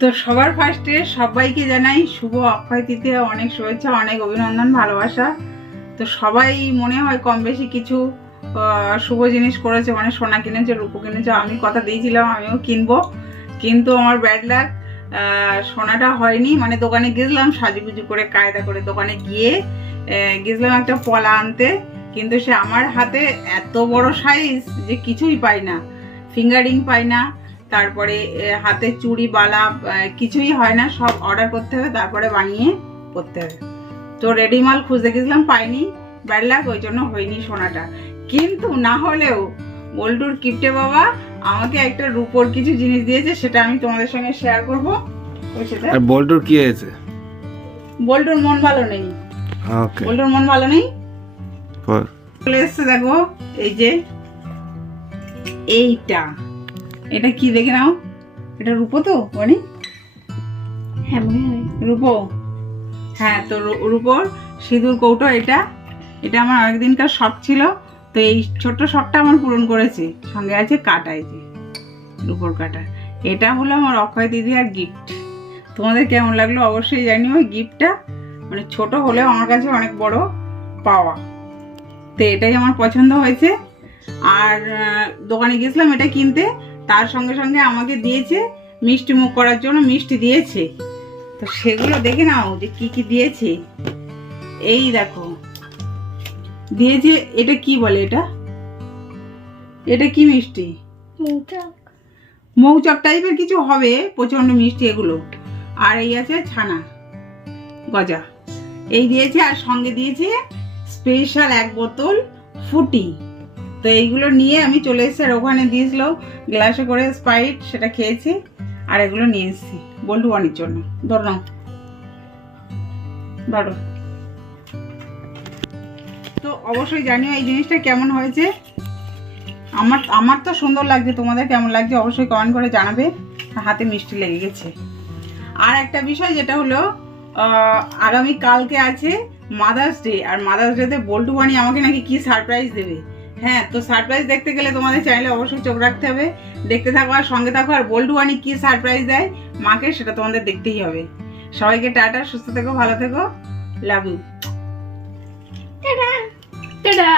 তো সবার ফার্স্টে সবাইকে জানাই শুভ অক্ষয় তৃতীয়া, অনেক শুভেচ্ছা, অনেক অভিনন্দন, ভালোবাসা। তো সবাই মনে হয় কম বেশি কিছু শুভ জিনিস করেছে, মানে সোনা কিনেছে, রূপো কিনেছে। আমি কথা দিয়েছিলাম আমিও কিনবো, কিন্তু আমার ব্যাড লাক, সোনাটা হয়নি। মানে দোকানে গেছিলাম সাজুগুজু করে, কায়দা করে দোকানে গিয়ে গেছিলাম একটা পলা আনতে, কিন্তু সে আমার হাতে এত বড় সাইজ যে কিছুই পাই না, ফিঙ্গারিং পাই না, তারপরে হাতে চুড়ি বালা কিছুই হয় না, সব অর্ডার করতে হবে, তারপরে বানিয়ে করতে হবে। তো রেডিমাল খুঁজতে গেছিলাম, পাইনি, ব্যাড লাক, ওই জন্য হয়নি সোনাটা। কিন্তু না হলেও বল্টুর কিপ্টে বাবা আমাকে একটা রূপোর কিছু জিনিস দিয়েছে, সেটা আমি তোমাদের সঙ্গে শেয়ার করবো। আর বল্টুর কি হয়েছে? বল্টুর মন ভালো নেই। ওকে, বল্টুর মন ভালো নেই, পর চলে এসছে। দেখো এই যে এইটা, এটা কি দেখে নাও, এটা রূপো তো বনি? হ্যাঁ মনে হয় রূপো, হ্যাঁ। তো রূপোর সিঁদুর কৌটো এটা। এটা আমার অনেকদিনকার শখ ছিল, তো এই ছোট্ট শখটা আমার পূরণ করেছে। সঙ্গে আছে কাটা, এই যে রূপোর কাটা। এটা হলো আমার অক্ষয় তৃতীয়ার গিফট। তোমাদের কেমন লাগলো অবশ্যই জানিও। ওই গিফটটা মানে ছোট হলেও আমার কাছে অনেক বড় পাওয়া। তো এটাই আমার পছন্দ হয়েছে। আর দোকানে গেছিলাম এটা কিনতে, তার সঙ্গে সঙ্গে আমাকে দিয়েছে মিষ্টি মুখ করার জন্য, মিষ্টি দিয়েছে। তো সেগুলো দেখে নাও যে কি কি দিয়েছে। এই দেখো দিয়েছে, এটা কি বলে, এটা এটা কি মিষ্টি? মৌচাক টাইপের কিছু হবে, প্রচন্ড মিষ্টি এগুলো। আর এই আছে ছানা গজা, এই দিয়েছে। আর সঙ্গে দিয়েছে স্পেশাল 1 বোতল ফুটি। তো এইগুলো নিয়ে আমি চলে এসেছি। আর ওখানে দিয়েছিল গ্লাসে করে স্প্রাইট, সেটা খেয়েছি। আর এগুলো নিয়ে এসেছি বল্টু বানির জন্য। ধরো নাও, ধরো। তো অবশ্যই জানিও এই জিনিসটা কেমন হয়েছে। আমার তো সুন্দর লাগছে, তোমাদের কেমন লাগছে অবশ্যই কমেন্ট করে জানাবে। হাতে মিষ্টি লেগে গেছে। আর একটা বিষয় যেটা হলো, আগামী কালকে আছে মাদার্স ডে। আর মাদার্স ডেতে বল্টু বানি আমাকে নাকি কি সারপ্রাইজ দেবে। হ্যাঁ, তো সারপ্রাইজ দেখতে গেলে তোমাদের চ্যানেলে অবশ্যই চোখ রাখতে হবে, দেখতে থাকো আর সঙ্গে থাকো। আর বল্টু বানি কি সারপ্রাইজ দেয় মাকে, সেটা তোমাদের দেখতেই হবে। সবাইকে টাটা, সুস্থ থেকো, ভালো থেকো, লাভ ইউ, টাটা টাটা।